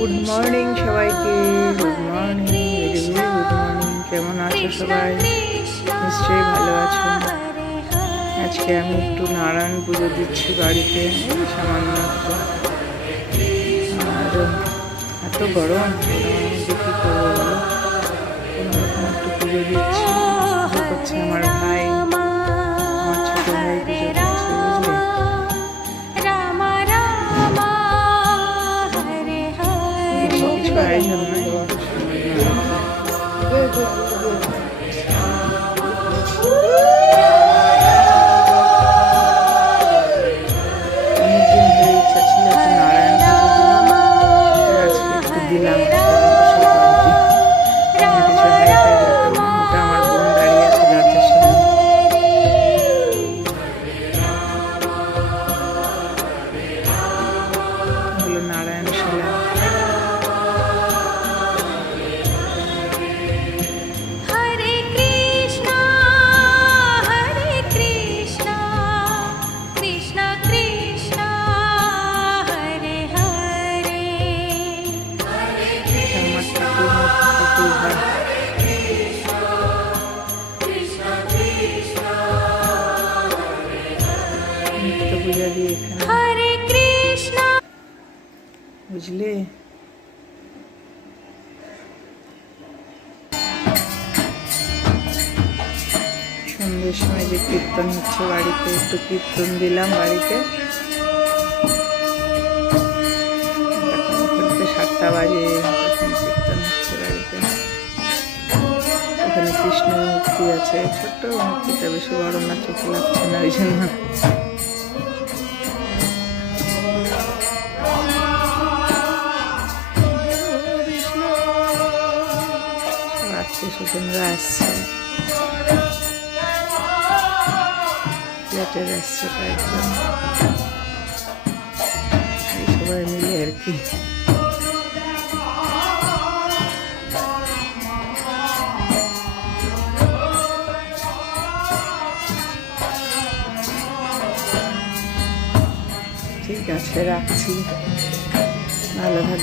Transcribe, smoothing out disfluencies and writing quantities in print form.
Good morning সবাইকে, good morning, very very good morning. কেমন আছো সবাই? নিশ্চয়ই ভালো আছো। আজকে আমি একটু নারায়ণ পুজো দিচ্ছি বাড়িতে, সামান্য একটু। আর এত গরম, যে কী করবো বলো, কোনোরকম একটু পুজো দিচ্ছি। পুজো করছে আমার ভাই, আমার ছোট ভাই পুজো করছে, বুঝলে। কিছু আয়োজন নয়, অনেকদিন ধরে ইচ্ছা ছিল একটু নারায়ণ পুজো দেওয়া, আজকে একটু দিলাম। কিছু হাইফাই ব্যাপার না, ওটা আমার বোন দাঁড়িয়ে আছে দরজার সামনে। হলো নারায়ণ শিলা। পূজা দিয়ে এখানে, বুঝলে। সন্ধ্যের সময় যে কীর্তন হচ্ছে বাড়িতে, একটু কীর্তন দিলাম বাড়িতে। এখন 7টা বাজে, এখন কীর্তন হচ্ছে বাড়িতে। এখানে কৃষ্ণের মূর্তি আছে, ছোট্ট মূর্তিটা, বেশি বড় না, চোখে লাগছে না, ওই জন্য। আত্মীয়-স্বজনরা আসছে, ফ্ল্যাটের আসছে কয়েকজন, এই সবাই মিলে আর কি। ঠিক আছে, রাখছি, ভালো থাকবে।